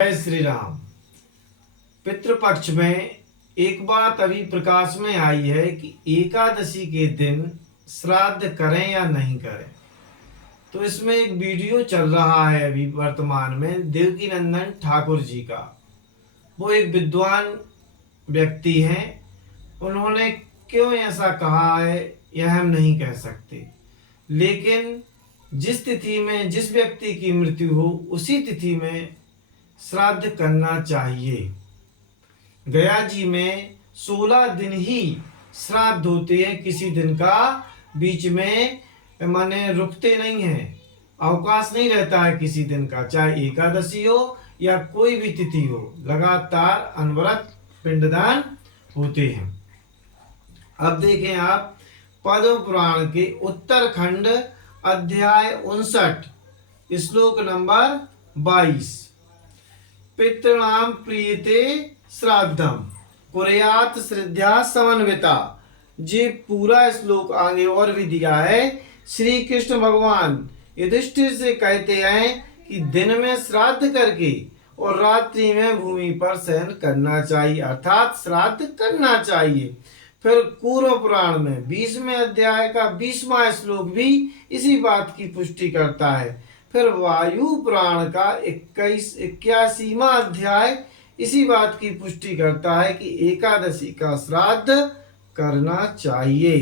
जय श्री राम। पितृपक्ष में एक बात अभी प्रकाश में आई है कि एकादशी के दिन श्राद्ध करें या नहीं करें। तो इसमें एक वीडियो चल रहा है अभी वर्तमान में देवकीनंदन ठाकुर जी का। वो एक विद्वान व्यक्ति हैं। उन्होंने क्यों ऐसा कहा है यह हम नहीं कह सकते, लेकिन जिस तिथि में जिस व्यक्ति की मृत्यु हो उसी तिथि में श्राद्ध करना चाहिए। गया जी में 16 दिन ही श्राद्ध होते हैं, किसी दिन का बीच में माने रुकते नहीं हैं, अवकाश नहीं रहता है किसी दिन का, चाहे एकादशी हो या कोई भी तिथि हो, लगातार अनवरत पिंडदान होते हैं। अब देखें आप पद्म पुराण के उत्तरखंड अध्याय 59 श्लोक नंबर 22, पितृणाम प्रीयते श्राद्धम कुर्यात् श्रद्धा समन्विता। जी पूरा श्लोक आगे और भी दिया है। श्री कृष्ण भगवान युधिष्ठिर से कहते हैं कि दिन में श्राद्ध करके और रात्रि में भूमि पर शयन करना चाहिए, अर्थात श्राद्ध करना चाहिए। फिर कूर्म पुराण में 20वें अध्याय का 20वां श्लोक भी इसी बात की पुष्टि करता है। फिर वायु पुराण का 81वां अध्याय इसी बात की पुष्टि करता है कि एकादशी का श्राद्ध करना चाहिए।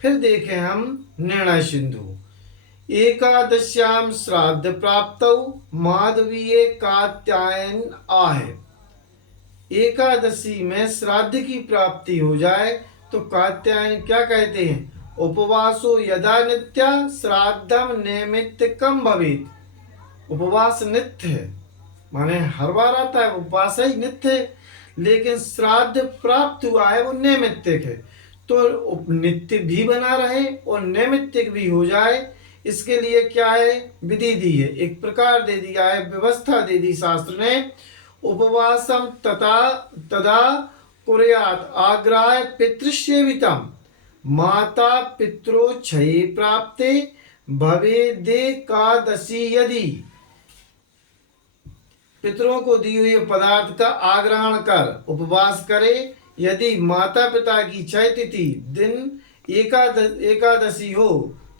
फिर देखें हम निर्णय सिंधु, एकादश्याम श्राद्ध प्राप्तौ माधवीय कात्यायन आहे। एकादशी में श्राद्ध की प्राप्ति हो जाए तो कात्यायन क्या कहते हैं, उपवासो यदा नित्य श्राद्धम नैमित्तिकम भवेत्। उपवास नित्य है, माने हर बार आता है, उपवास ही नित्य है, लेकिन श्राद्ध प्राप्त हुआ है वो नैमित्तिक है। तो नित्य भी बना रहे और नैमित्तिक भी हो जाए, इसके लिए क्या है, विधि दी है, एक प्रकार दे दिया है, व्यवस्था दे दी शास्त्र ने। उपवासम तदा कुर्यात् आग्राय पितृसेवितम माता पित्रो क्षये प्राप्ते भवेदेकादशी। यदि पितरों को दी हुई पदार्थ का आग्रहण कर उपवास करे, यदि माता पिता की क्षय तिथि दिन एकादशी हो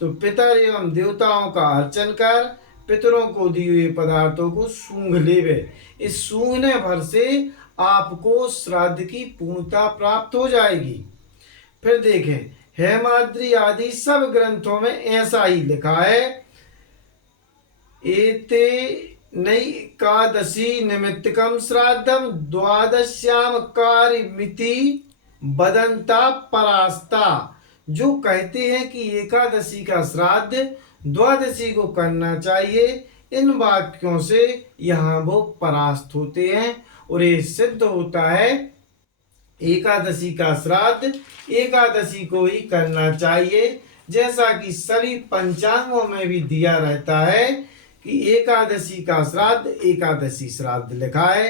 तो पितर एवं देवताओं का अर्चन कर पितरों को दी हुई पदार्थों को सूंघ लेवे। इस सूंघने भर से आपको श्राद्ध की पूर्णता प्राप्त हो जाएगी। फिर देखें हेमाद्रि आदि सब ग्रंथों में ऐसा ही लिखा है, एते नैकादशी निमित्तकम श्राद्धम द्वादश्याम कार्यमिति बदंता परास्ता। जो कहते हैं कि एकादशी का श्राद्ध द्वादशी को करना चाहिए, इन वाक्यों से यहाँ वो परास्त होते हैं और ये सिद्ध होता है एकादशी का श्राद्ध एकादशी को ही करना चाहिए। जैसा कि सभी पंचांगों में भी दिया रहता है कि एकादशी का श्राद्ध एकादशी श्राद्ध लिखा है,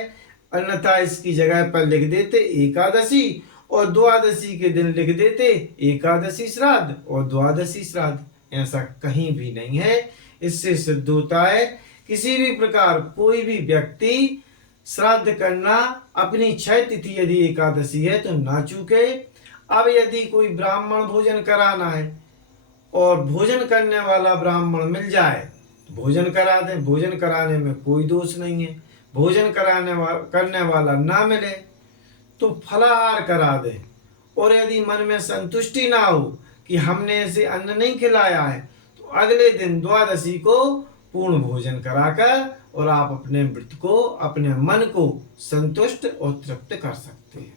अन्यथा इसकी जगह पर लिख देते एकादशी और द्वादशी के दिन लिख देते एकादशी श्राद्ध और द्वादशी श्राद्ध। ऐसा कहीं भी नहीं है। इससे सिद्ध होता है किसी भी प्रकार कोई भी व्यक्ति श्राद्ध करना, अपनी क्षय तिथि यदि एकादशी है तो ना चूके। अब यदि कोई ब्राह्मण भोजन कराना है और भोजन करने वाला ब्राह्मण मिल जाए तो भोजन करा दे, भोजन कराने में कोई दोष नहीं है। भोजन करने वाला ना मिले तो फलाहार करा दे, और यदि मन में संतुष्टि ना हो कि हमने इसे अन्न नहीं खिलाया है तो अगले दिन द्वादशी को पूर्ण भोजन कराकर और आप अपने मृत को, अपने मन को संतुष्ट और तृप्त कर सकते हैं।